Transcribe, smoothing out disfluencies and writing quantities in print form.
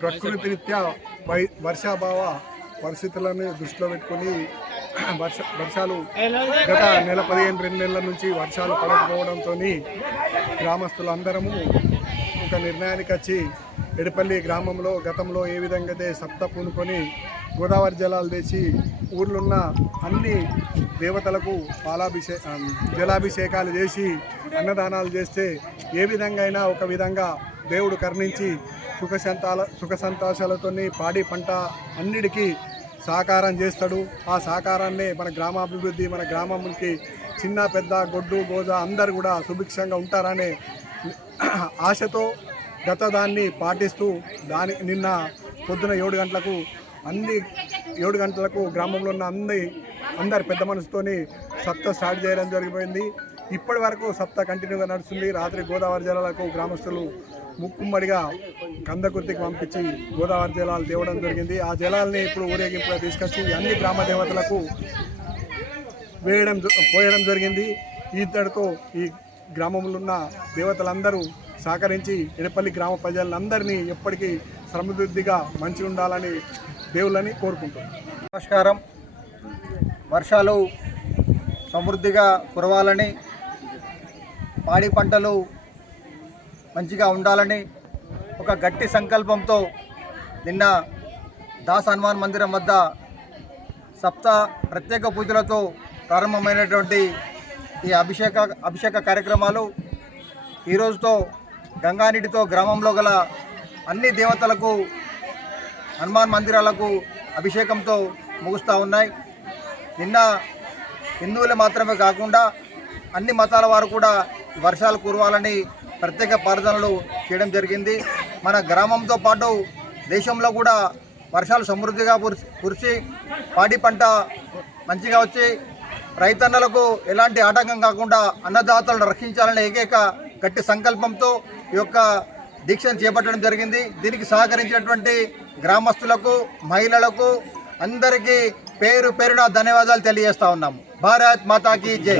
ప్రకృతి రీత్యా వర్షాభావ పరిస్థితులను దృష్టిలో పెట్టుకుని వర్షాలు గత నెల 15 నెలల నుంచి వర్షాలు పడకపోవడంతో గ్రామస్తులందరము ఒక నిర్ణయానికి వచ్చి ఎడపల్లి గ్రామంలో గతంలో ఏ విధంగా అయితే సప్త పూనుకొని గోదావరి జలాలు తెచ్చి ఊర్లున్న అన్ని దేవతలకు జలాభిషేకాలు చేసి అన్నదానాలు చేస్తే ఏ విధంగా అయినా ఒక విధంగా దేవుడు కరుణించి సుఖ సంతోషాలతో పాడి పంట అన్నిటికీ సహకారం చేస్తాడు. ఆ సహకారాన్నే మన గ్రామాభివృద్ధి, మన గ్రామానికి చిన్న పెద్ద గొడ్డు గోజ అందరు కూడా సుభిక్షంగా ఉంటారనే ఆశతో దాన్ని పాటిస్తూ నిన్న పొద్దున 7 గంటలకు గ్రామంలో ఉన్న అందరి పెద్ద మనసుతోని సప్త స్టార్ట్ చేయడం జరిగిపోయింది. ఇప్పటి వరకు సప్త కంటిన్యూగా నడుస్తుంది. రాత్రి గోదావరి జలాలకు గ్రామస్తులు ముక్కుమ్మడిగా కందకుర్తికి పంపించి గోదావరి జలాలు తేవడం జరిగింది. ఆ జలాల్ని ఇప్పుడు ఊరేగింపుగా తీసుకొచ్చి అన్ని గ్రామ దేవతలకు పోయడం జరిగింది. ఇంతటితో ఈ గ్రామంలో ఉన్న దేవతలందరూ సహకరించి ఎడపల్లి గ్రామ ప్రజలందరినీ ఎప్పటికీ సమృద్ధిగా మంచి ఉండాలని దేవుళ్ళని కోరుకుంటున్నాం. నమస్కారం. వర్షాలు సమృద్ధిగా కురవాలని, పాడి పంటలు మంచిగా ఉండాలని ఒక గట్టి సంకల్పంతో నిన్న దాస్ హనుమాన్ మందిరం వద్ద సప్త ప్రత్యేక పూజలతో ప్రారంభమైనటువంటి ఈ అభిషేక కార్యక్రమాలు ఈరోజుతో గంగానీటితో గ్రామంలో గల అన్ని దేవతలకు హనుమాన్ మందిరాలకు అభిషేకంతో ముగుస్తూ ఉన్నాయి. నిన్న హిందువులు మాత్రమే కాకుండా అన్ని మతాల వారు కూడా వర్షాలు కురవాలని ప్రత్యేక ప్రార్థనలు చేయడం జరిగింది. మన గ్రామంతో పాటు దేశంలో కూడా వర్షాలు సమృద్ధిగా కురిసి పాడి పంట మంచిగా వచ్చి రైతన్నలకు ఎలాంటి ఆటంకం కాకుండా అన్నదాతలను రక్షించాలనే ఏకైక గట్టి సంకల్పంతో ఈ యొక్క దీక్షను చేపట్టడం జరిగింది. దీనికి సహకరించినటువంటి గ్రామస్తులకు, మహిళలకు అందరికీ పేరున ధన్యవాదాలు తెలియజేస్తా ఉన్నాము. భారత్ మాతాకి జై.